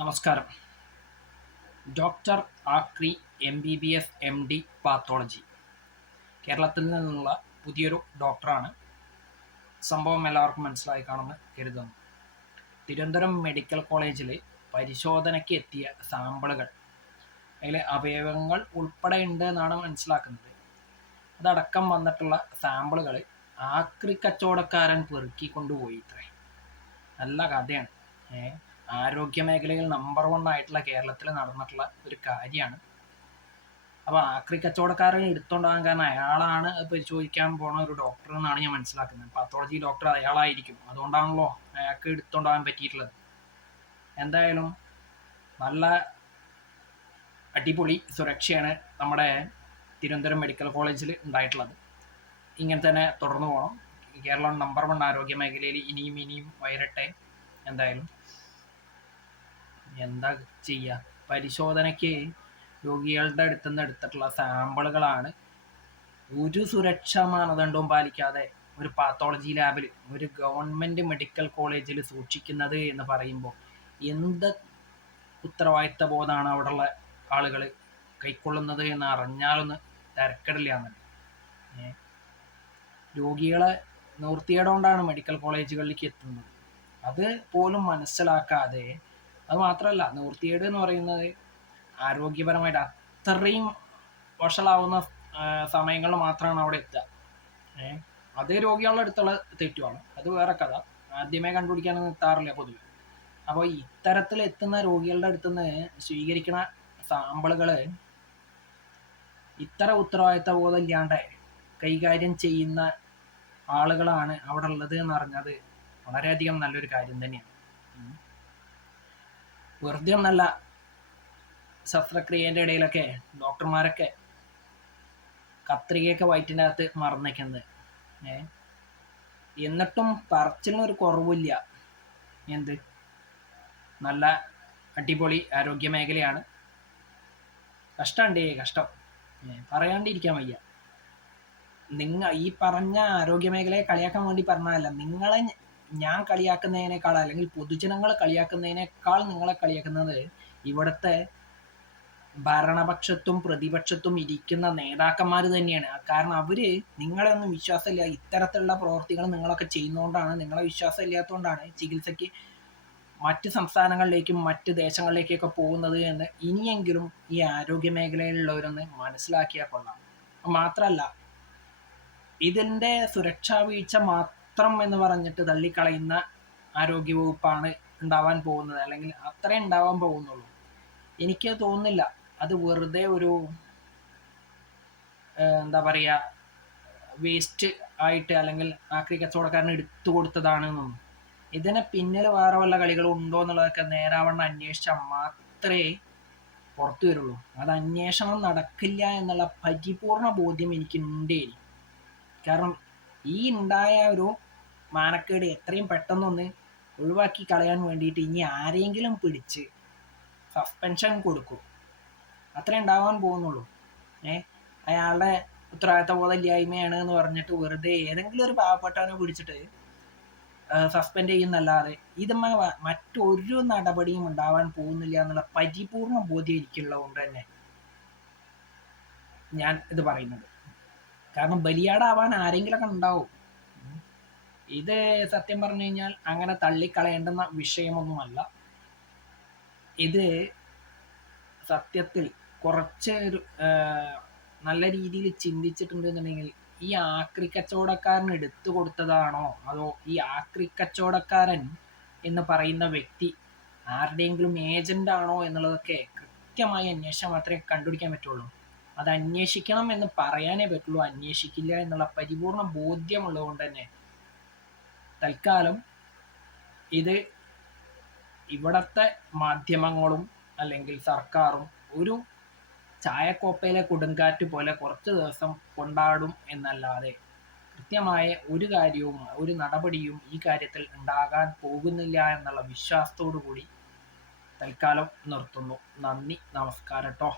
നമസ്കാരം. ഡോക്ടർ ആക്രി MBBS MD pathology. കേരളത്തിൽ നിന്നുള്ള പുതിയൊരു ഡോക്ടറാണ്. സംഭവം എല്ലാവർക്കും മനസ്സിലായി കാണുമെന്ന് കരുതുന്നു. തിരുവനന്തപുരം മെഡിക്കൽ കോളേജിൽ പരിശോധനയ്ക്ക് എത്തിയ സാമ്പിളുകൾ, അതിലെ അവയവങ്ങൾ ഉൾപ്പെടെ ഉണ്ട് എന്നാണ് മനസ്സിലാക്കുന്നത്. അതടക്കം വന്നിട്ടുള്ള സാമ്പിളുകൾ ആക്രി കച്ചവടക്കാരൻ പെറുക്കിക്കൊണ്ടുപോയി. നല്ല കഥയാണ്. ആരോഗ്യ മേഖലയിൽ നമ്പർ 1 ആയിട്ടുള്ള കേരളത്തിൽ നടന്നിട്ടുള്ള ഒരു കാര്യമാണ്. അപ്പോൾ ആക്രി കച്ചവടക്കാരൻ എടുത്തുകൊണ്ടാകാൻ കാരണം അയാളാണ് പരിശോധിക്കാൻ പോണ ഒരു ഡോക്ടർ എന്നാണ് ഞാൻ മനസ്സിലാക്കുന്നത്. പാത്തോളജി ഡോക്ടർ അയാളായിരിക്കും. അതുകൊണ്ടാണല്ലോ അയാൾക്ക് എടുത്തുകൊണ്ടാകാൻ പറ്റിയിട്ടുള്ളത്. എന്തായാലും നല്ല അടിപൊളി സുരക്ഷയാണ് നമ്മുടെ തിരുവനന്തപുരം മെഡിക്കൽ കോളേജിൽ ഉണ്ടായിട്ടുള്ളത്. ഇങ്ങനെ തന്നെ തുടർന്നു പോകണം. കേരളം നമ്പർ 1 ആരോഗ്യ മേഖലയിൽ ഇനിയും വയറട്ടെ. എന്തായാലും എന്താ ചെയ്യുക, പരിശോധനയ്ക്ക് രോഗികളുടെ അടുത്ത് നിന്ന് എടുത്തിട്ടുള്ള സാമ്പിളുകളാണ് ഒരു സുരക്ഷാ മാനദണ്ഡവും പാലിക്കാതെ ഒരു പാത്തോളജി ലാബിൽ, ഒരു ഗവൺമെൻറ് മെഡിക്കൽ കോളേജിൽ സൂക്ഷിക്കുന്നത് എന്ന് പറയുമ്പോൾ എന്ത് ഉത്തരവാദിത്ത ബോധമാണ് അവിടെയുള്ള ആളുകൾ കൈക്കൊള്ളുന്നത് എന്ന് അറിഞ്ഞാലൊന്ന് തിരക്കടില്ല എന്നുണ്ട്. രോഗികളെ നിർത്തിയിടകൊണ്ടാണ് മെഡിക്കൽ കോളേജുകളിലേക്ക് എത്തുന്നത്. അത് പോലും മനസ്സിലാക്കാതെ, അത് മാത്രമല്ല, നിവൃത്തികേട് എന്ന് പറയുന്നത് ആരോഗ്യപരമായിട്ട് അത്രയും വഷളാവുന്ന സമയങ്ങളിൽ മാത്രമാണ് അവിടെ എത്തുക. അത് രോഗികളുടെ അടുത്തുള്ള തെറ്റുമാണ്, അത് വേറെ കഥ. ആദ്യമേ കണ്ടുപിടിക്കാനൊന്നും എത്താറില്ല പൊതുവെ. അപ്പോൾ ഇത്തരത്തിൽ എത്തുന്ന രോഗികളുടെ അടുത്തുനിന്ന് സ്വീകരിക്കുന്ന സാമ്പിളുകൾ ഇത്ര ഉത്തരവാദിത്ത ബോധം ഇല്ലാണ്ട് കൈകാര്യം ചെയ്യുന്ന ആളുകളാണ് അവിടെ ഉള്ളത് എന്നറിഞ്ഞത് വളരെയധികം നല്ലൊരു കാര്യം തന്നെയാണ്. വെറുതെ ഒന്നല്ല ശസ്ത്രക്രിയേൻ്റെ ഇടയിലൊക്കെ ഡോക്ടർമാരൊക്കെ കത്രികയൊക്കെ വയറ്റിൻ്റെ അകത്ത് മറന്നേക്കുന്നത്. എന്നിട്ടും പറച്ചിലിനൊരു കുറവില്ല. എന്ത് നല്ല അടിപൊളി ആരോഗ്യ മേഖലയാണ്. കഷ്ടം പറയാണ്ടിരിക്കാൻ വയ്യ. ഈ പറഞ്ഞ ആരോഗ്യ മേഖലയെ കളിയാക്കാൻ വേണ്ടി പറഞ്ഞതല്ല. നിങ്ങളെ ഞാൻ കളിയാക്കുന്നതിനേക്കാൾ, അല്ലെങ്കിൽ പൊതുജനങ്ങൾ കളിയാക്കുന്നതിനേക്കാൾ നിങ്ങളെ കളിയാക്കുന്നത് ഇവിടുത്തെ ഭരണപക്ഷത്തും പ്രതിപക്ഷത്തും ഇരിക്കുന്ന നേതാക്കന്മാർ തന്നെയാണ്. കാരണം അവര് നിങ്ങളെ ഒന്നും വിശ്വാസമില്ല. ഇത്തരത്തിലുള്ള പ്രവർത്തികൾ നിങ്ങളൊക്കെ ചെയ്യുന്നതുകൊണ്ടാണ്, നിങ്ങളെ വിശ്വാസം ഇല്ലാത്തതുകൊണ്ടാണ് ചികിത്സയ്ക്ക് മറ്റ് സംസ്ഥാനങ്ങളിലേക്കും മറ്റ് ദേശങ്ങളിലേക്കൊക്കെ പോകുന്നത് എന്ന് ഇനിയെങ്കിലും ഈ ആരോഗ്യ മേഖലയിലുള്ളവരൊന്ന് മനസ്സിലാക്കിയാൽ കൊള്ളാം. മാത്രമല്ല, ഇതിൻ്റെ സുരക്ഷാ വീഴ്ച മാത്രം എന്ന് പറഞ്ഞിട്ട് തള്ളിക്കളയുന്ന ആരോഗ്യവകുപ്പാണ് ഉണ്ടാവാൻ പോകുന്നത്, അല്ലെങ്കിൽ അത്രേ ഉണ്ടാവാൻ പോകുന്നുള്ളൂ. എനിക്ക് തോന്നുന്നില്ല അത് വെറുതെ ഒരു എന്താ പറയുക വേസ്റ്റ് ആയിട്ട്, അല്ലെങ്കിൽ ആക്രി കച്ചവടക്കാരന് എടുത്തു കൊടുത്തതാണെന്നൊന്നും. ഇതിനെ പിന്നിൽ വേറെ വല്ല കളികളും ഉണ്ടോ എന്നുള്ളതൊക്കെ നേരാവണ്ണം അന്വേഷിച്ചാൽ മാത്രമേ പുറത്തു വരുള്ളൂ. അത് അന്വേഷണം നടക്കില്ല എന്നുള്ള പരിപൂർണ ബോധ്യം എനിക്കുണ്ടേ. കാരണം ഈ ഉണ്ടായ ഒരു മാനക്കേട് എത്രയും പെട്ടെന്നൊന്ന് ഒഴിവാക്കി കളയാൻ വേണ്ടിയിട്ട് ഇനി ആരെങ്കിലും പിടിച്ച് സസ്പെൻഷൻ കൊടുക്കും. അത്രേ ഉണ്ടാവാൻ പോകുന്നുള്ളൂ. അയാളുടെ ഉത്തരവാദിത്ത ബോധമില്ലായ്മയാണ് എന്ന് പറഞ്ഞിട്ട് വെറുതെ ഏതെങ്കിലും ഒരു പാവപ്പെട്ടവനെ പിടിച്ചിട്ട് സസ്പെൻഡ് ചെയ്യുന്നല്ലാതെ ഇതുമ്മ മറ്റൊരു നടപടിയും ഉണ്ടാവാൻ പോകുന്നില്ല എന്നുള്ള പരിപൂർണ ബോധ്യം എനിക്കുള്ളത് തന്നെ ഞാൻ ഇത് പറയുന്നത്. കാരണം ബലിയാടാവാൻ ആരെങ്കിലൊക്കെ ഉണ്ടാവും. ഇത് സത്യം പറഞ്ഞു കഴിഞ്ഞാൽ അങ്ങനെ തള്ളിക്കളയേണ്ടുന്ന വിഷയമൊന്നുമല്ല. ഇത് സത്യത്തിൽ കുറച്ച് നല്ല രീതിയിൽ ചിന്തിച്ചിട്ടുണ്ടെന്നുണ്ടെങ്കിൽ ഈ ആക്രി കച്ചവടക്കാരൻ എടുത്തു കൊടുത്തതാണോ, അതോ ഈ ആക്രി കച്ചവടക്കാരൻ എന്ന് പറയുന്ന വ്യക്തി ആരുടെയെങ്കിലും ഏജന്റ് ആണോ എന്നുള്ളതൊക്കെ കൃത്യമായി അന്വേഷിച്ചാൽ മാത്രമേ കണ്ടുപിടിക്കാൻ പറ്റുള്ളൂ. അത് അന്വേഷിക്കണം എന്ന് പറയാനേ പറ്റുള്ളൂ. അന്വേഷിക്കില്ല എന്നുള്ള പരിപൂർണ ബോധ്യമുള്ളതുകൊണ്ട് തന്നെ തൽക്കാലം ഇത് ഇവിടത്തെ മാധ്യമങ്ങളും അല്ലെങ്കിൽ സർക്കാരും ഒരു ചായക്കോപ്പയിലെ കൊടുങ്കാറ്റ് പോലെ കുറച്ച് ദിവസം കൊണ്ടാടും എന്നല്ലാതെ കൃത്യമായ ഒരു കാര്യവും ഒരു നടപടിയും ഈ കാര്യത്തിൽ ഉണ്ടാകാൻ പോകുന്നില്ല എന്നുള്ള വിശ്വാസത്തോടു കൂടി തൽക്കാലം നിർത്തുന്നു. നന്ദി, നമസ്കാരം ട്ടോ.